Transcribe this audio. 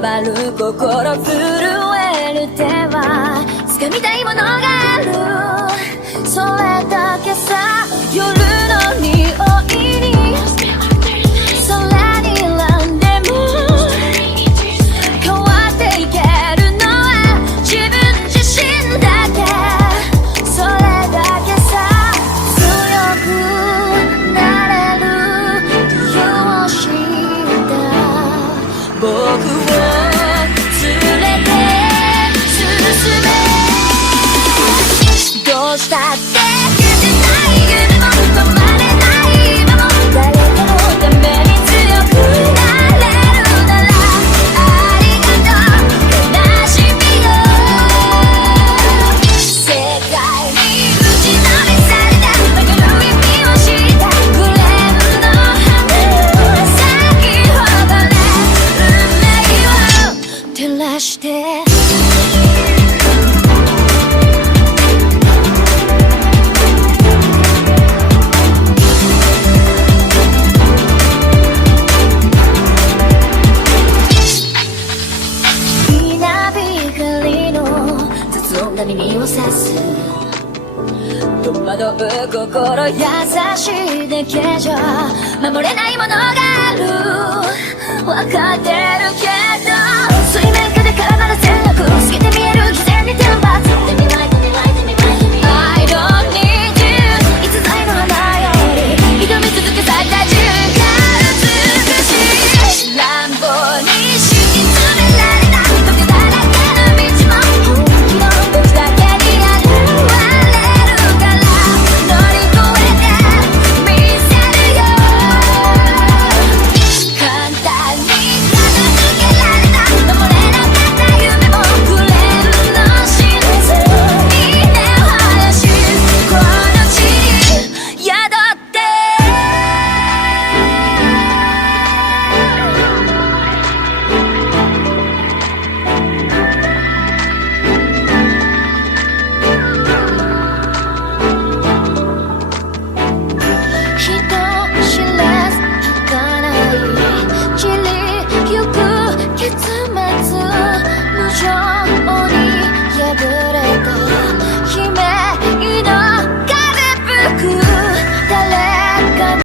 回る心震える手は掴みたいものがある、それだけさ。夜の匂いに空に選んでも変わっていけるのは自分自身だけ、それだけさ。強くなれる理由を知った僕を連れて進め、どうしたって消せない夢も止まれない今も、誰かのために強くなれるならありがとう悲しみよ。世界に打ちのめされた曲の意味を知ったグレープの花を咲き誇れ運命を照らして。耳を刺す戸惑う心優しいだけじゃ守れないものがある、分かってるけど